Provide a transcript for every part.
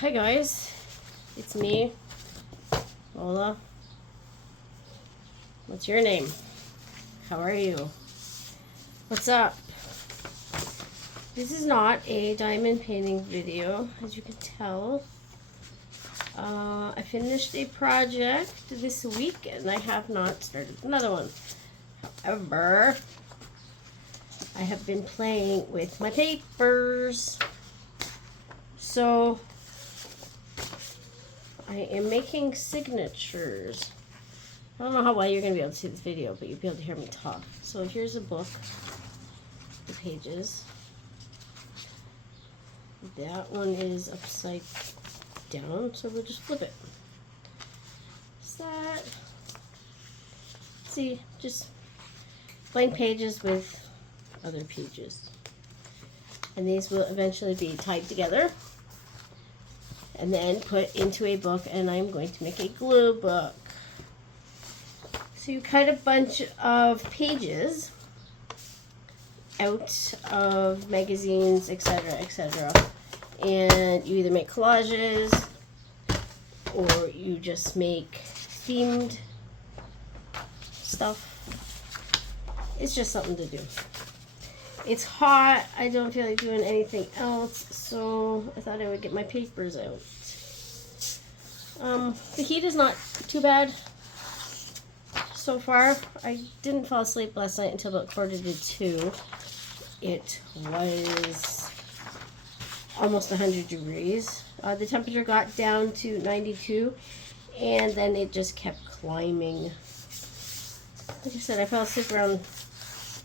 Hi guys, it's me, Lola. What's your name? How are you? What's up? This is not a diamond painting video, as you can tell. I finished a project this week and I have not started another one. However, I have been playing with my papers. So, I am making signatures. I don't know how well you're going to be able to see this video, but you'll be able to hear me talk. So here's a book, the pages. That one is upside down, so we'll just flip it. What's that? See, just blank pages with other pages. And these will eventually be tied together and then put into a book, and I'm going to make a glue book. So you cut a bunch of pages out of magazines, etc., etc., and you either make collages or you just make themed stuff. It's just something to do. It's hot. I don't feel like doing anything else, so I thought I would get my papers out. The heat is not too bad so far. I didn't fall asleep last night until about 1:45. It was almost 100 degrees. The temperature got down to 92, and then it just kept climbing. Like I said, I fell asleep around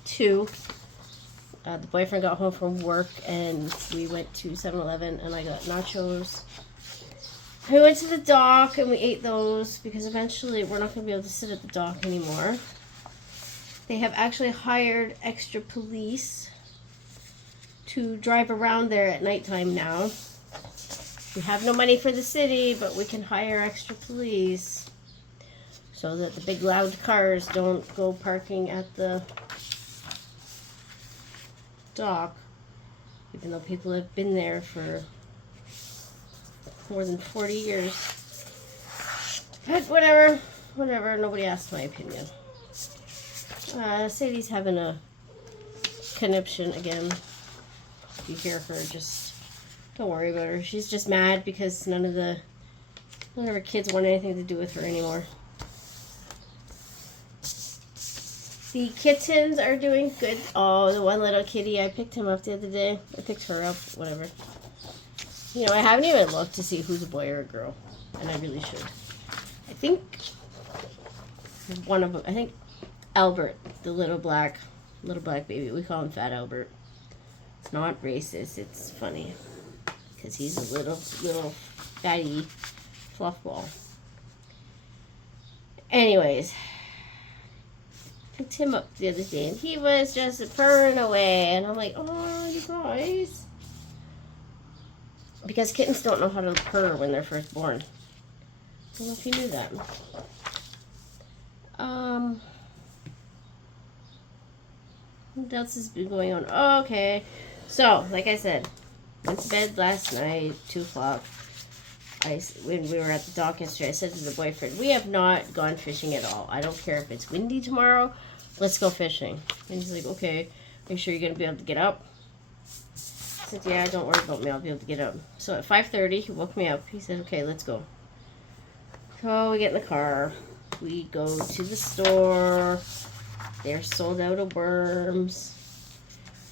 2. The boyfriend got home from work and we went to 7-Eleven and I got nachos. We went to the dock and we ate those because eventually we're not going to be able to sit at the dock anymore. They have actually hired extra police to drive around there at nighttime now. We have no money for the city, but we can hire extra police so that the big loud cars don't go parking at the dock, even though people have been there for more than 40 years. But whatever, nobody asked my opinion. Sadie's having a conniption again. If you hear her, just don't worry about her. She's just mad because none of her kids want anything to do with her anymore. The kittens are doing good. Oh, the one little kitty, I picked him up the other day. I picked her up, whatever. You know, I haven't even looked to see who's a boy or a girl, and I really should. I think Albert, the little black baby. We call him Fat Albert. It's not racist. It's funny because he's a little fatty fluff ball. Anyways. Picked him up the other day and he was just purring away, and I'm like, oh, you guys, because kittens don't know how to purr when they're first born. I don't know if you knew that. What else has been going on? Oh, okay, so like I said, went to bed last night 2 o'clock. When we were at the dock yesterday, I said to the boyfriend, we have not gone fishing at all. I don't care if it's windy tomorrow. Let's go fishing. And he's like, okay, make sure you're going to be able to get up. I said, yeah, don't worry about me. I'll be able to get up. So at 5:30, he woke me up. He said, okay, let's go. So we get in the car. We go to the store. They're sold out of worms.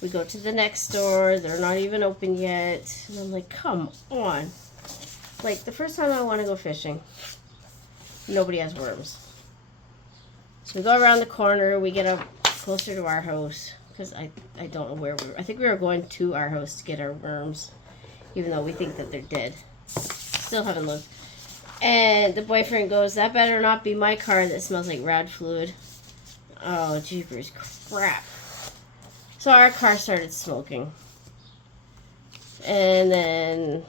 We go to the next store. They're not even open yet. And I'm like, come on. Like, the first time I want to go fishing, nobody has worms. So we go around the corner, we get up closer to our house, because I don't know where we were. I think we were going to our house to get our worms, even though we think that they're dead. Still haven't looked. And the boyfriend goes, that better not be my car that smells like rad fluid. Oh, jeepers crap. So our car started smoking. And then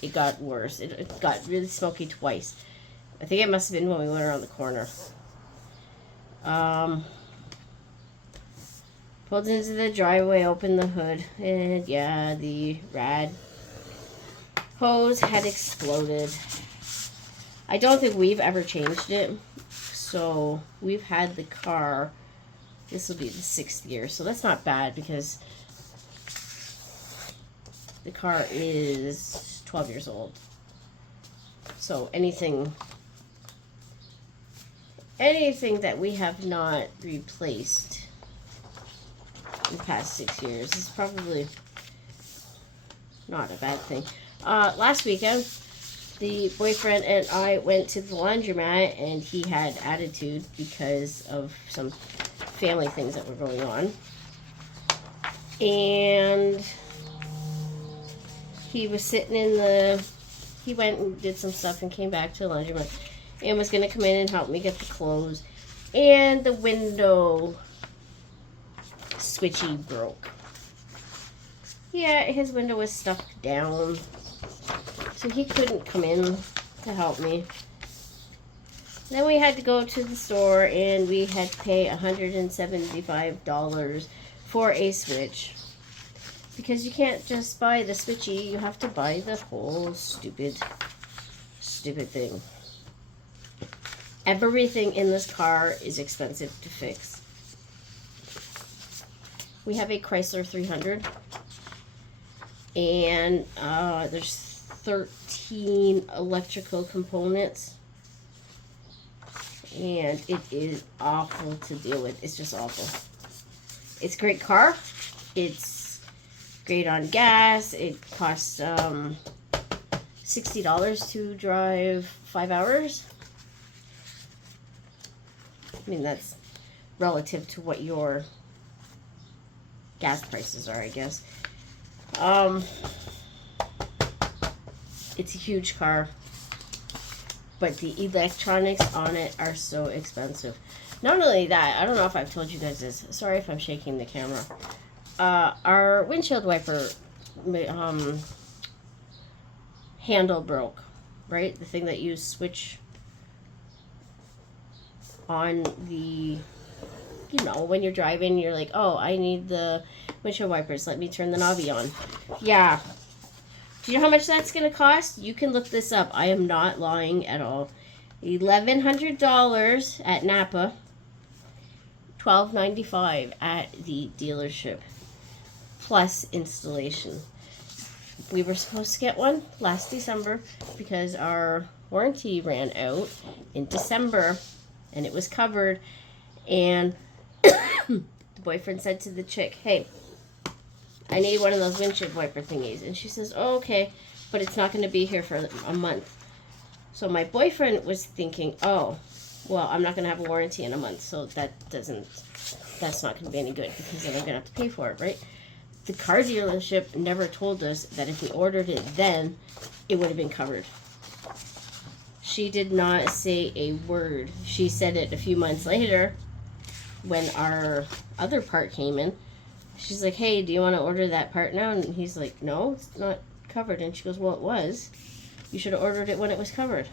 it got worse. It got really smoky twice. I think it must have been when we went around the corner. Pulled into the driveway, opened the hood, and yeah, the rad hose had exploded. I don't think we've ever changed it. So we've had the car, this will be the 6th year. So that's not bad because the car is 12 years old. So anything that we have not replaced in the past 6 years is probably not a bad thing. Last weekend, the boyfriend and I went to the laundromat, and he had attitude because of some family things that were going on. And he was sitting he went and did some stuff and came back to the laundromat and was going to come in and help me get the clothes. And the window switchy broke. Yeah, his window was stuck down, so he couldn't come in to help me. Then we had to go to the store, and we had to pay $175 for a switch. Because you can't just buy the switchy, you have to buy the whole stupid thing. Everything in this car is expensive to fix. We have a Chrysler 300. And there's 13 electrical components, and it is awful to deal with. It's just awful. It's a great car. It's great on gas. It costs $60 to drive 5 hours. I mean, that's relative to what your gas prices are, I guess. It's a huge car, but the electronics on it are so expensive. Not only that, I don't know if I've told you guys this. Sorry if I'm shaking the camera. Our windshield wiper handle broke, right? The thing that you switch on the, when you're driving, you're like, oh, I need the windshield wipers. Let me turn the knobby on. Yeah. Do you know how much that's going to cost? You can look this up. I am not lying at all. $1,100 at Napa. $1,295 at the dealership. Plus installation. We were supposed to get one last December because our warranty ran out in December and it was covered. And the boyfriend said to the chick, hey, I need one of those windshield wiper thingies. And she says, oh, okay, but it's not going to be here for a month. So my boyfriend was thinking, oh, well, I'm not going to have a warranty in a month, so that's not going to be any good because then I'm going to have to pay for it, right? The car dealership never told us that if we ordered it then, it would have been covered. She did not say a word. She said it a few months later when our other part came in. She's like, hey, do you want to order that part now? And he's like, no, it's not covered. And she goes, well, it was. You should have ordered it when it was covered.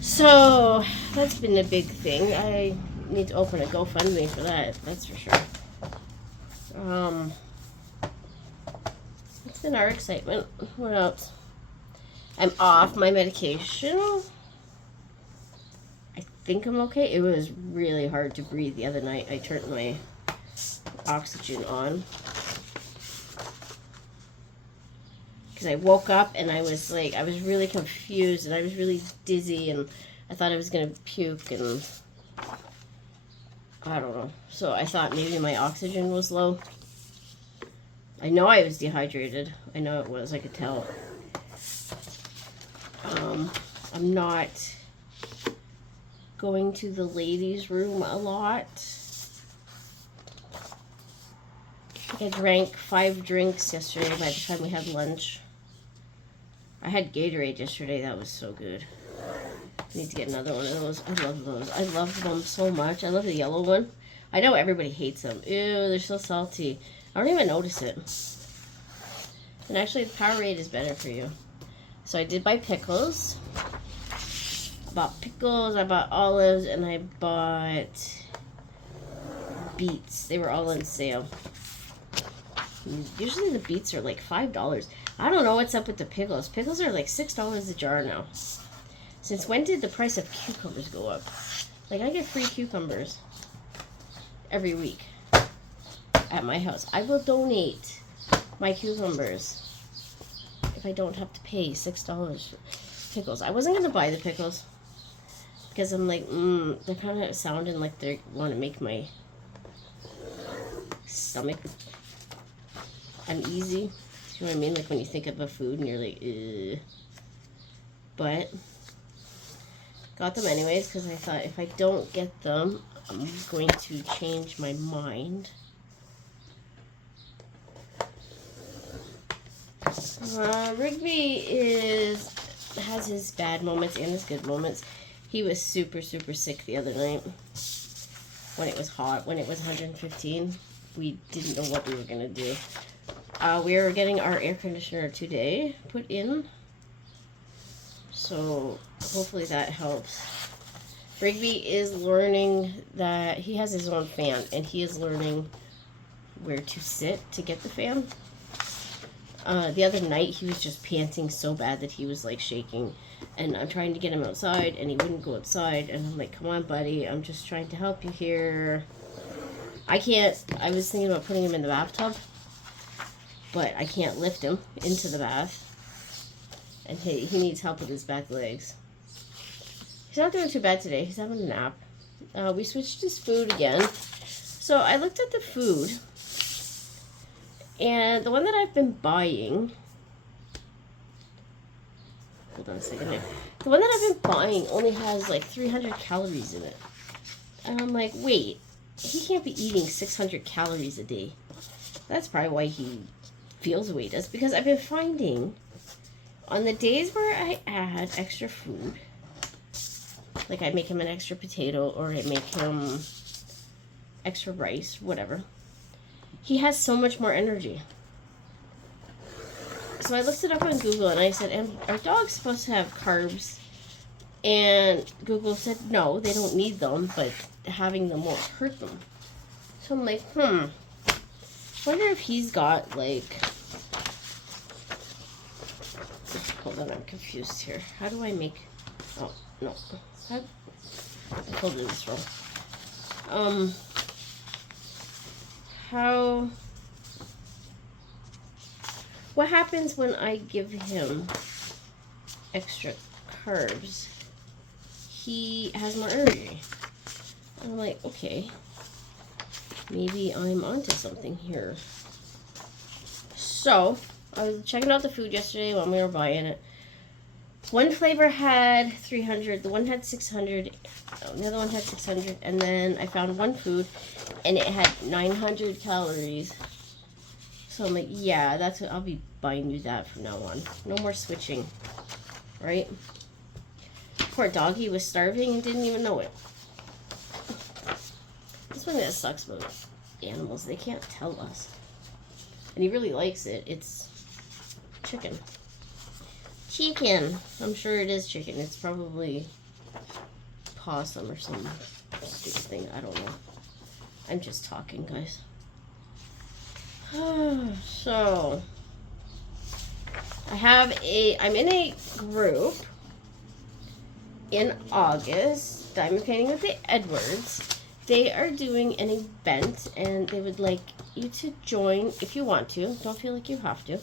So that's been a big thing. I need to open a GoFundMe for that. That's for sure. It's been our excitement. What else? I'm off my medication. I think I'm okay. It was really hard to breathe the other night. I turned my oxygen on because I woke up and I was really confused and I was really dizzy and I thought I was gonna puke and I don't know. So I thought maybe my oxygen was low. I know I was dehydrated. I know it was. I could tell. I'm not going to the ladies' room a lot. I drank 5 drinks yesterday by the time we had lunch. I had Gatorade yesterday. That was so good. I need to get another one of those. I love those. I love them so much. I love the yellow one. I know everybody hates them. Ew, they're so salty. I don't even notice it. And actually, the Powerade is better for you. So I did buy pickles. I bought pickles, I bought olives, and I bought beets. They were all on sale. Usually the beets are like $5. I don't know what's up with the pickles. Pickles are like $6 a jar now. Since when did the price of cucumbers go up? Like, I get free cucumbers every week at my house. I will donate my cucumbers if I don't have to pay $6 for pickles. I wasn't going to buy the pickles because I'm like, they're kind of sounding like they want to make my stomach uneasy. You know what I mean? Like when you think of a food and you're like, ugh. But got them anyways because I thought if I don't get them, I'm going to change my mind. Rigby has his bad moments and his good moments. He was super sick the other night when it was hot, when it was 115. We didn't know what we were gonna do. We are getting our air conditioner today put in, so hopefully that helps. Rigby is learning that he has his own fan, and he is learning where to sit to get the fan. The other night he was just panting so bad that he was like shaking, and I'm trying to get him outside and he wouldn't go outside, and I'm like, come on buddy, I'm just trying to help you here. I was thinking about putting him in the bathtub, but I can't lift him into the bath, and he needs help with his back legs. He's not doing too bad today. He's having a nap. We switched his food again, so I looked at the food. And the one that I've been buying, hold on a second there. The one that I've been buying only has like 300 calories in it. And I'm like, wait, he can't be eating 600 calories a day. That's probably why he feels the way he does. Because I've been finding on the days where I add extra food, like I make him an extra potato or I make him extra rice, whatever, he has so much more energy. So I looked it up on Google and I said, are dogs supposed to have carbs? And Google said, no, they don't need them, but having them won't hurt them. So I'm like, wonder if he's got like, hold on, I'm confused here. How do I make, oh, no. I pulled this wrong. What happens when I give him extra carbs? He has more energy. And I'm like, okay, maybe I'm onto something here. So I was checking out the food yesterday when we were buying it. One flavor had 300, the one had 600, the other one had 600, and then I found one food and it had 900 calories. So I'm like, yeah, that's what I'll be buying you that from now on. No more switching, right? Poor doggy was starving and didn't even know it. That's one that sucks about animals. They can't tell us. And he really likes it. It's chicken. Chicken. I'm sure it is chicken. It's probably possum or some stupid thing. I don't know. I'm just talking, guys. So, I'm in a group in August, Diamond Painting with the Edwards. They are doing an event and they would like you to join if you want to. Don't feel like you have to.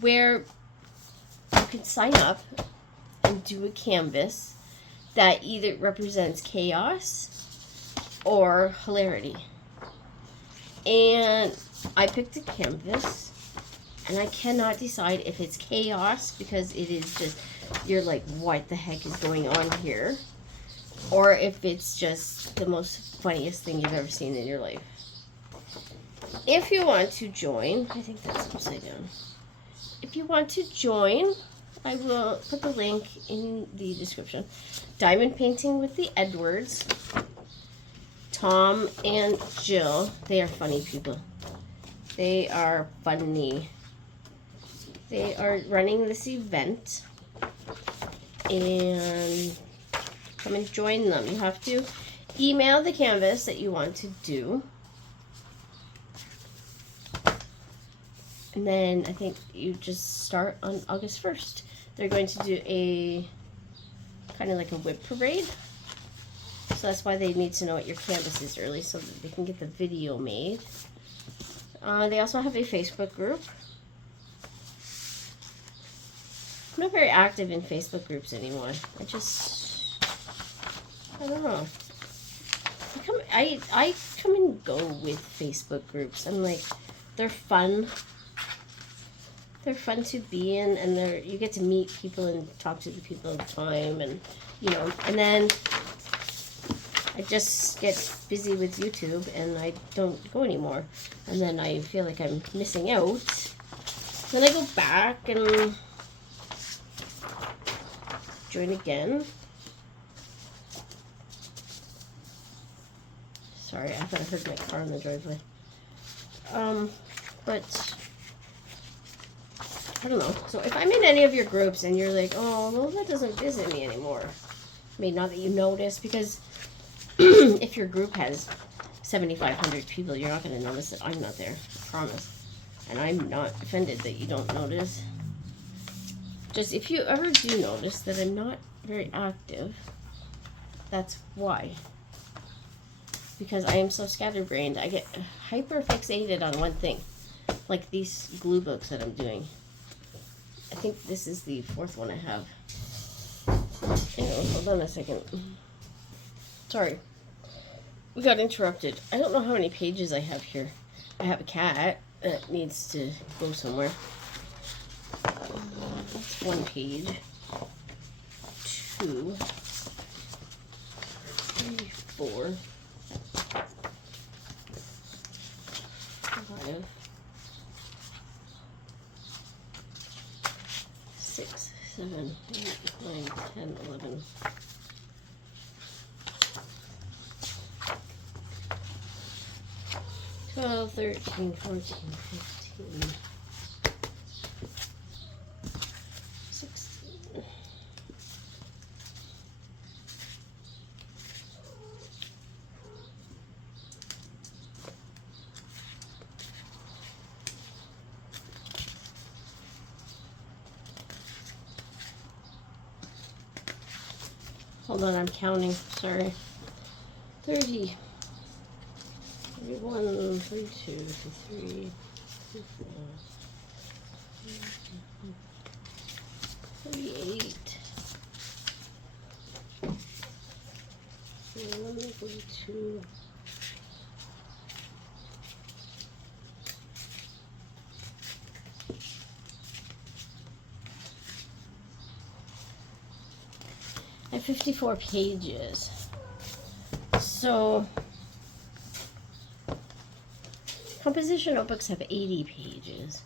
Where you can sign up and do a canvas that either represents chaos or hilarity. And I picked a canvas and I cannot decide if it's chaos because it is just, you're like, what the heck is going on here? Or if it's just the most funniest thing you've ever seen in your life. If you want to join, I think that's upside down. If you want to join, I will put the link in the description. Diamond Painting with the Edwards. Tom and Jill, they are funny people. They are funny. They are running this event. And come and join them. You have to email the canvas that you want to do. And then I think you just start on August 1st. They're going to do a kind of like a whip parade. So that's why they need to know what your canvas is early so that they can get the video made. They also have a Facebook group. I'm not very active in Facebook groups anymore. I don't know. I come and go with Facebook groups. I'm like, they're fun. They're fun to be in, and you get to meet people and talk to the people all the time, and and then I just get busy with YouTube and I don't go anymore. And then I feel like I'm missing out. Then I go back and join again. Sorry, I thought I heard my car in the driveway. But I don't know. So if I'm in any of your groups and you're like, oh, well, that doesn't visit me anymore. I mean, not that you notice, because if your group has 7,500 people, you're not going to notice that I'm not there. I promise. And I'm not offended that you don't notice. Just if you ever do notice that I'm not very active, that's why. Because I am so scatterbrained. I get hyper fixated on one thing. Like these glue books that I'm doing. I think this is the 4th one I have. Anyway, hold on a second. Sorry. We got interrupted. I don't know how many pages I have here. I have a cat that needs to go somewhere. That's 1 page. 2. 3, 4. 5. 6, 7, 8, 9, 10, 11. 12, 13, 14, 15, 16. Hold on, I'm counting. Sorry. 30. 31, 32, 33, 34, 38, 42, 54 pages. So composition notebooks have 80 pages.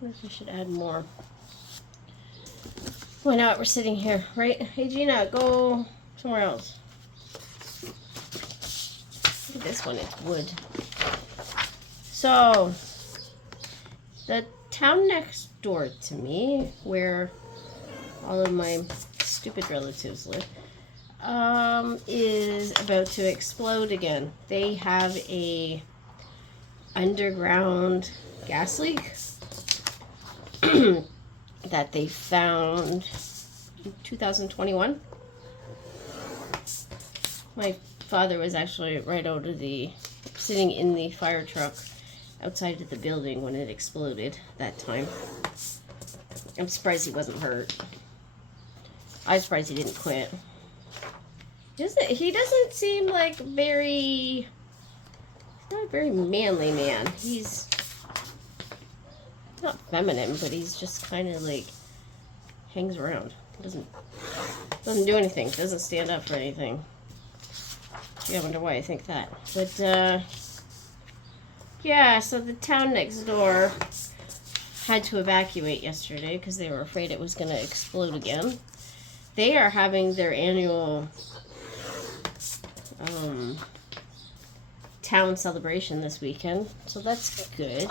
I wonder if I should add more. Why not? We're sitting here, right? Hey Gina, go somewhere else. Look at this one, it's wood. So, the town next door to me, where all of my stupid relatives live, is about to explode again. They have a underground gas leak that they found in 2021. My father was actually right out of sitting in the fire truck outside of the building when it exploded that time. I'm surprised he wasn't hurt. I'm surprised he didn't quit. He doesn't seem like he's not a very manly man. He's not feminine, but he's just kind of like hangs around. Doesn't do anything. Doesn't stand up for anything. Yeah, I wonder why I think that. But yeah, so the town next door had to evacuate yesterday because they were afraid it was going to explode again. They are having their annual town celebration this weekend, so that's good.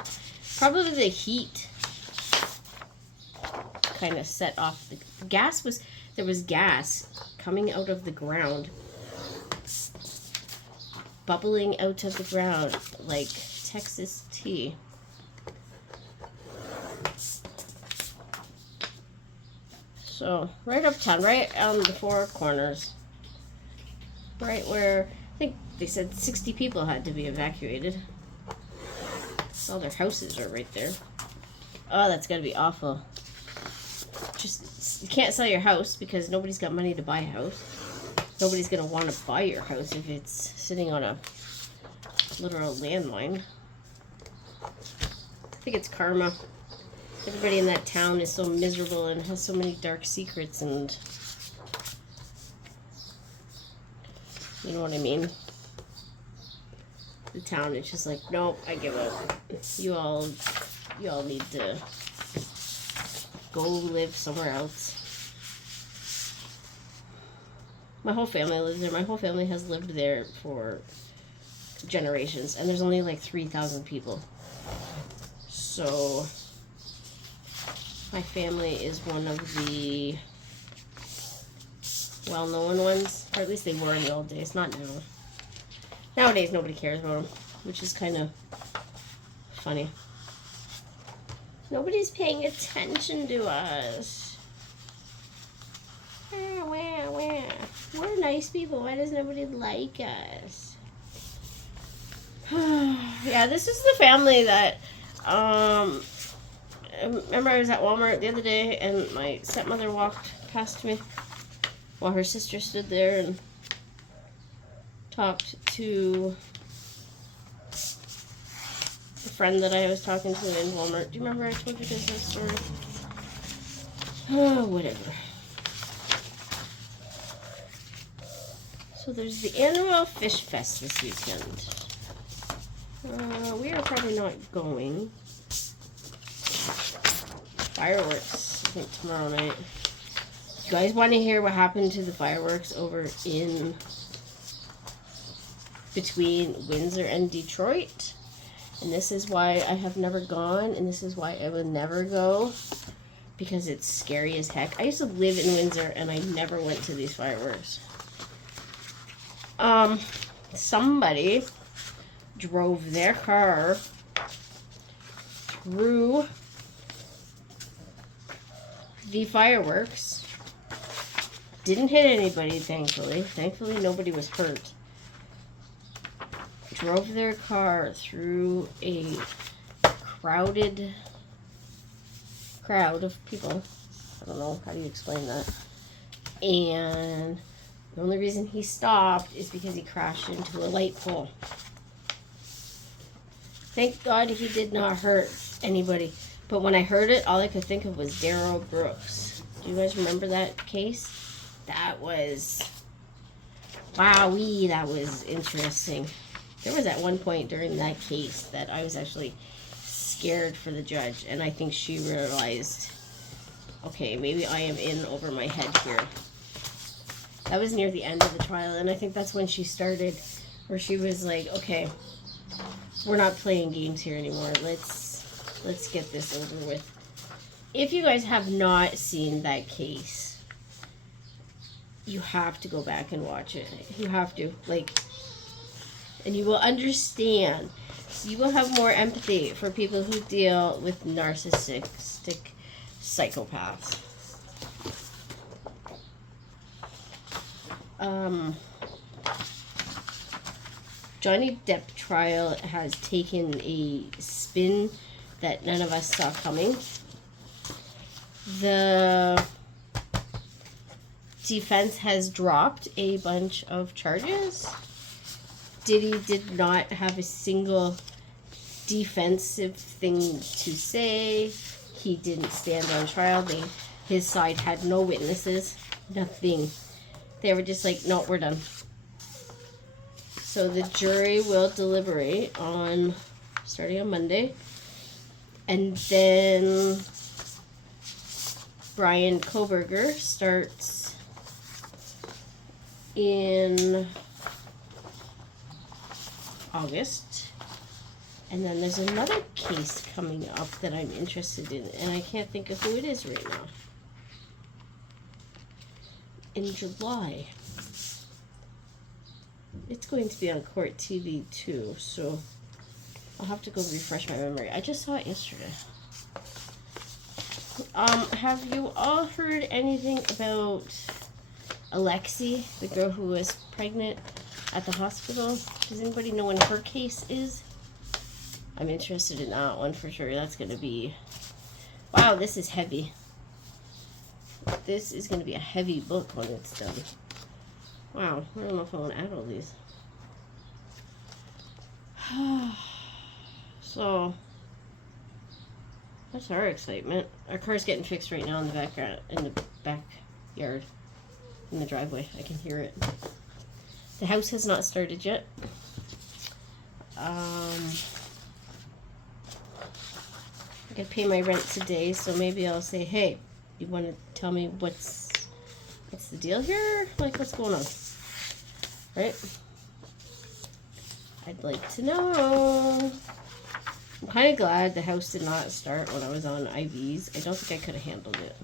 Probably the heat kind of set off the gas. There was gas coming out of the ground bubbling out of the ground like Texas tea. So, right uptown, right on the four corners. Right where, I think they said 60 people had to be evacuated. All their houses are right there. Oh, that's gotta be awful. Just, you can't sell your house because nobody's got money to buy a house. Nobody's gonna want to buy your house if it's sitting on a literal landmine. I think it's karma. Everybody in that town is so miserable and has so many dark secrets, and you know what I mean? The town is just like, nope, I give up. You all need to go live somewhere else. My whole family lives there. My whole family has lived there for generations, and there's only like 3,000 people. So my family is one of the well-known ones, or at least they were in the old days, not now. Nowadays, nobody cares about them, which is kind of funny. Nobody's paying attention to us. We're nice people. Why does nobody like us? Yeah, this is the family that, remember I was at Walmart the other day and my stepmother walked past me while her sister stood there and talked to a friend that I was talking to in Walmart. Do you remember I told you guys that story? Oh, whatever. So there's the annual Fish Fest this weekend. We are probably not going. Fireworks, I think, tomorrow night. You guys want to hear what happened to the fireworks over in between Windsor and Detroit? And this is why I have never gone, and this is why I will never go, because it's scary as heck. I used to live in Windsor, and I never went to these fireworks. Somebody drove their car through the fireworks. Didn't hit anybody, thankfully. Thankfully, nobody was hurt. Drove their car through a crowded crowd of people. I don't know, how do you explain that? And the only reason he stopped is because he crashed into a light pole. Thank God he did not hurt anybody. But when I heard it, all I could think of was Darrell Brooks. Do you guys remember that case? That was, wowee, that was interesting. There was at one point during that case that I was actually scared for the judge, and I think she realized, okay, maybe I am in over my head here. That was near the end of the trial, and I think that's when she started, where she was like, okay, we're not playing games here anymore. Let's get this over with. If you guys have not seen that case, you have to go back and watch it. You have to, and you will understand. You will have more empathy for people who deal with narcissistic psychopaths. Johnny Depp trial has taken a spin that none of us saw coming. The defense has dropped a bunch of charges. Diddy did not have a single defensive thing to say. He didn't stand on trial. His side had no witnesses, nothing. They were just like, no, we're done. So the jury will deliberate starting on Monday. And then Bryan Kohberger starts in August. And then there's another case coming up that I'm interested in, and I can't think of who it is right now. In July. It's going to be on Court TV too, so I'll have to go refresh my memory. I just saw it yesterday. Have you all heard anything about Alexi, the girl who was pregnant at the hospital? Does anybody know when her case is? I'm interested in that one for sure. That's going to be... Wow, this is heavy. This is going to be a heavy book when it's done. Wow, I don't know if I want to add all these. So, that's our excitement. Our car's getting fixed right now in the backyard, in the driveway. I can hear it. The house has not started yet. I gotta pay my rent today, so maybe I'll say, hey, you want to tell me what's the deal here? Like, what's going on? Right? I'd like to know. I'm kind of glad the house did not start when I was on IVs. I don't think I could have handled it.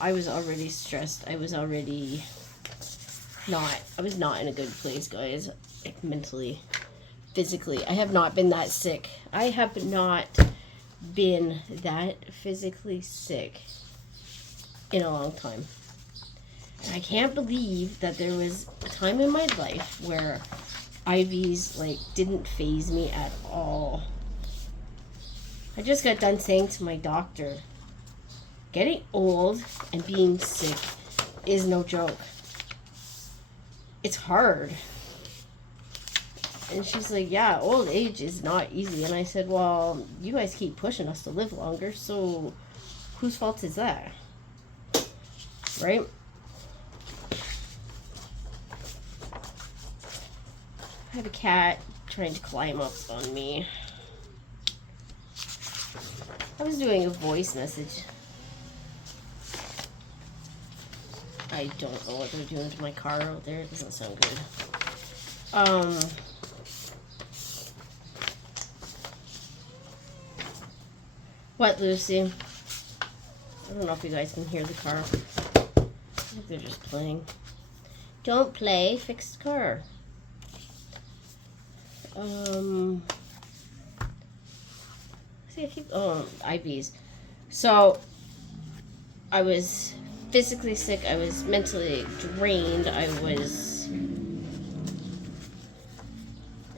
I was already stressed. I was not in a good place, guys. Like, mentally, physically. I have not been that sick. I have not been that physically sick in a long time. And I can't believe that there was a time in my life where IVs, like, didn't faze me at all. I just got done saying to my doctor, getting old and being sick is no joke. It's hard. And she's like, yeah, old age is not easy. And I said, well, you guys keep pushing us to live longer, so whose fault is that? Right? I have a cat trying to climb up on me. I was doing a voice message. I don't know what they're doing to my car out there. It doesn't sound good. What, Lucy? I don't know if you guys can hear the car. I think they're just playing. Don't play, fix the car. See, I keep, IVs. So, I was physically sick, I was mentally drained, I was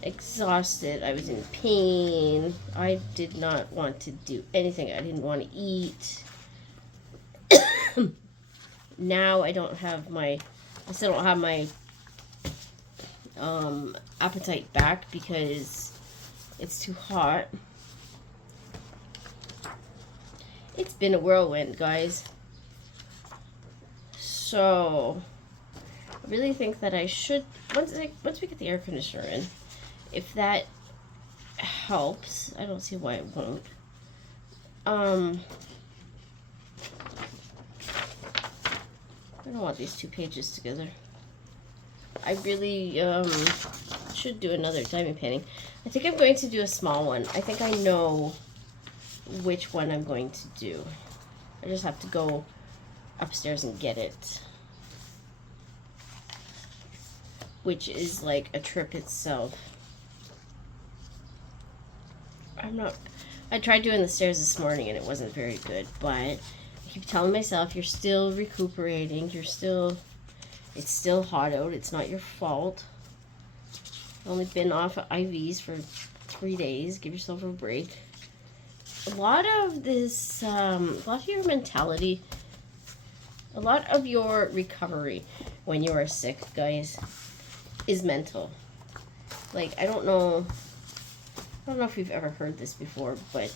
exhausted, I was in pain, I did not want to do anything, I didn't want to eat. Now I still don't have my appetite back because it's too hot. It's been a whirlwind, guys. So, I really think that I should, once we get the air conditioner in, if that helps, I don't see why it won't. I don't want these two pages together. I really should do another diamond painting. I think I'm going to do a small one. I think I know which one I'm going to do. I just have to go upstairs and get it, which is like a trip itself. I tried doing the stairs this morning and it wasn't very good, but I keep telling myself, you're still recuperating, it's still hot out, it's not your fault. I've only been off of IVs for 3 days, give yourself a break. A lot of this, a lot of your mentality, a lot of your recovery when you are sick, guys, is mental. Like, I don't know if you've ever heard this before, but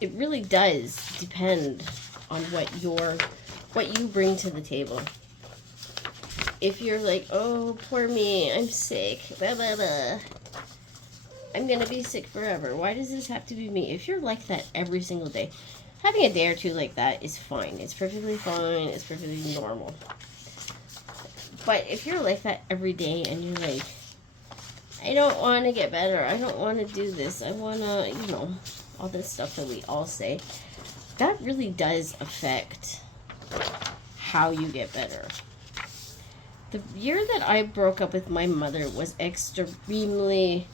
it really does depend on what you bring to the table. If you're like, oh, poor me, I'm sick, blah, blah, blah. I'm gonna be sick forever. Why does this have to be me? If you're like that every single day, having a day or two like that is fine. It's perfectly fine. It's perfectly normal. But if you're like that every day and you're like, I don't want to get better. I don't want to do this. I want to, all this stuff that we all say. That really does affect how you get better. The year that I broke up with my mother was extremely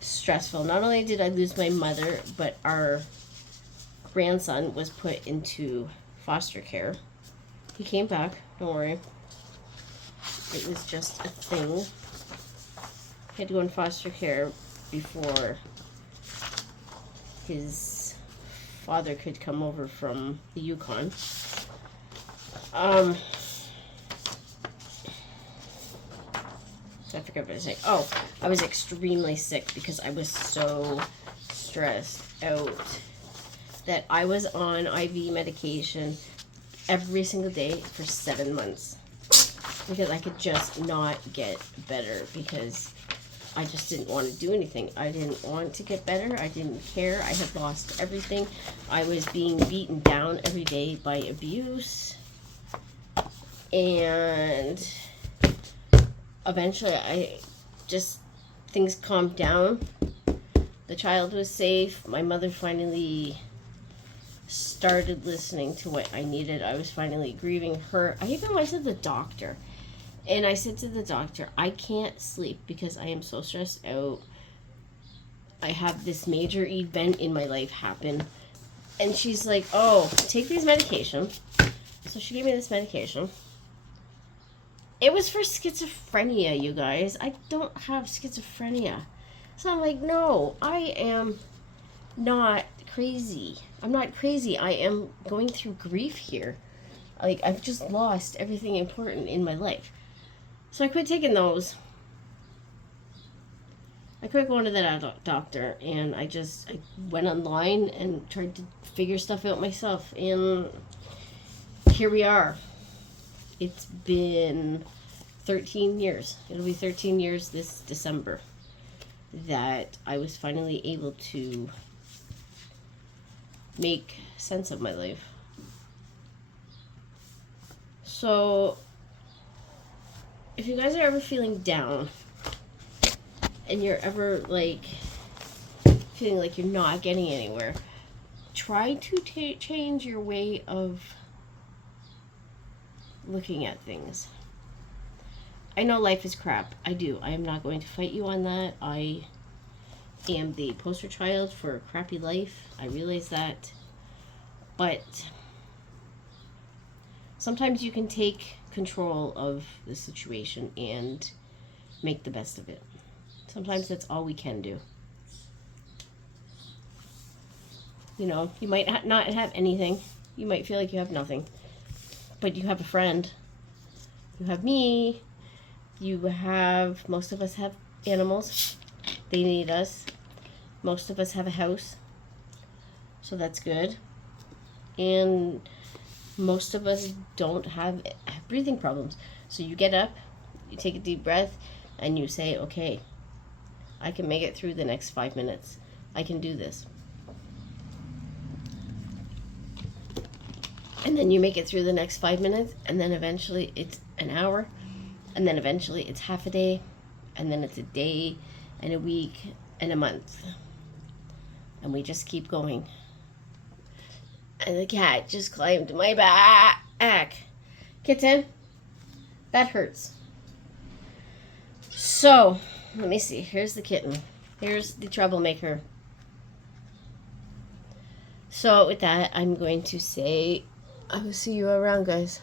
stressful. Not only did I lose my mother, but our grandson was put into foster care. He came back, don't worry. It was just a thing. He had to go in foster care before his father could come over from the Yukon. I forget what I was saying. Oh, I was extremely sick because I was so stressed out that I was on IV medication every single day for 7 months because I could just not get better because I just didn't want to do anything. I didn't want to get better. I didn't care. I had lost everything. I was being beaten down every day by abuse. And eventually things calmed down. The child was safe. My mother finally started listening to what I needed. I was finally grieving her. I even went to the doctor. And I said to the doctor, I can't sleep because I am so stressed out. I have this major event in my life happen. And she's like, oh, take these medications. So she gave me this medication. It was for schizophrenia, you guys. I don't have schizophrenia. So I'm like, no, I am not crazy. I'm not crazy. I am going through grief here. Like, I've just lost everything important in my life. So I quit taking those. I quit going to that doctor, and I went online and tried to figure stuff out myself. And here we are. It's been 13 years. It'll be 13 years this December that I was finally able to make sense of my life. So, if you guys are ever feeling down and you're ever feeling like you're not getting anywhere, try to change your way of looking at things. I know life is crap. I do. I am not going to fight you on that. I am the poster child for a crappy life. I realize that. But sometimes you can take control of the situation and make the best of it. Sometimes that's all we can do. You know, you might not have anything. You might feel like you have nothing. But you have a friend. You have me. Most of us have animals. They need us. Most of us have a house. So that's good. And most of us don't have breathing problems. So you get up, you take a deep breath, and you say, okay, I can make it through the next 5 minutes. I can do this. And then you make it through the next 5 minutes, and then eventually it's an hour, and then eventually it's half a day, and then it's a day, and a week, and a month. And we just keep going. And the cat just climbed my back. Kitten, that hurts. So, let me see. Here's the kitten. Here's the troublemaker. So, with that, I'm going to say, I will see you around, guys.